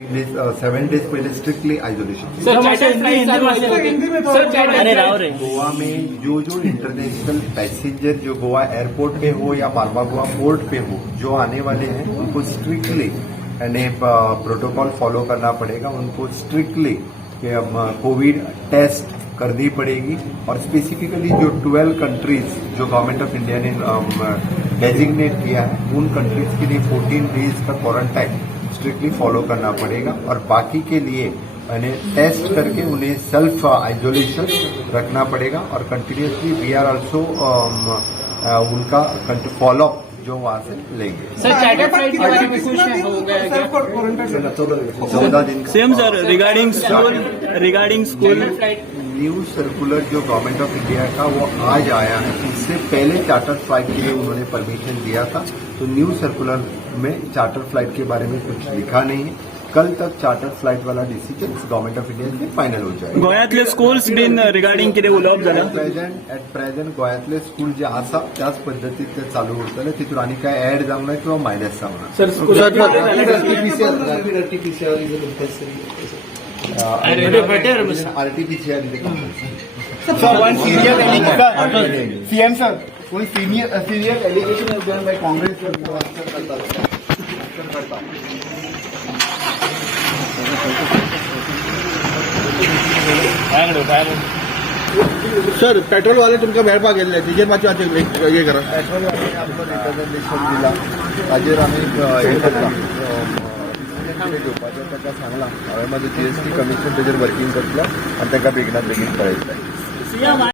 7 days पहले strictly isolation. Goa में जो इंटरनेशनल पैसेंजर जो गोवा एयरपोर्ट पे हो या मालवा गोवा पोर्ट पे हो जो आने वाले हैं उनको स्ट्रिक्टली यानी प्रोटोकॉल फॉलो करना पड़ेगा। उनको स्ट्रिक्टली कोविड टेस्ट करनी पड़ेगी और स्पेसिफिकली जो 12 कंट्रीज जो गवर्नमेंट ऑफ इंडिया ने डेजिग्नेट किया है उन कंट्रीज के लिए 14 डेज का क्वारंटाइन स्ट्रिक्टली फॉलो करना पड़ेगा और बाकी के लिए उन्हें टेस्ट करके उन्हें सेल्फ आइसोलेशन रखना पड़ेगा और कंटिन्यूसली वी आर ऑल्सो उनका फॉलो अप जो वहां से लेंगे। सर चार्टर फ्लाइट के बारे में कुछ हो गया क्या? 14 दिन same sir regarding school new circular जो गवर्नमेंट ऑफ इंडिया का वो आज आया है। इससे पहले चार्टर फ्लाइट के लिए उन्होंने परमिशन दिया था तो न्यू सर्कुलर में चार्टर फ्लाइट के बारे में कुछ लिखा नहीं है। कल तक चार्टर फ्लाइट वाला डिसिजन गवर्नमेंट ऑफ इंडिया से फायनल हो जाएगा। गोयातले स्कूल्स बीन रिगार्डिंग कितें उलोवप जालें? एट प्रेझेंट गोयातले स्कूल जे आसा त्याच पद्दतीन ते चालू उरतले। तितून आनी काय ऍड जावंक ना किंवा मायनस जावंक ना। RTPCR CM sir, one serious allegation is done by Congress. Sir petrol वाले तुमका मेळपाक गेल्ले तिजेर मातशें हे करा। पेट्रोल वाल्याने आमकां रिप्रेझेंटेशन दिला ताजेर आमी हे करता घेवपाचें ताका सांगलां। हांवें म्हाजें GST कमिशन ताजेर वर्किंग करतलो आनी ताका बेगिनात बेगीन कळयतलें।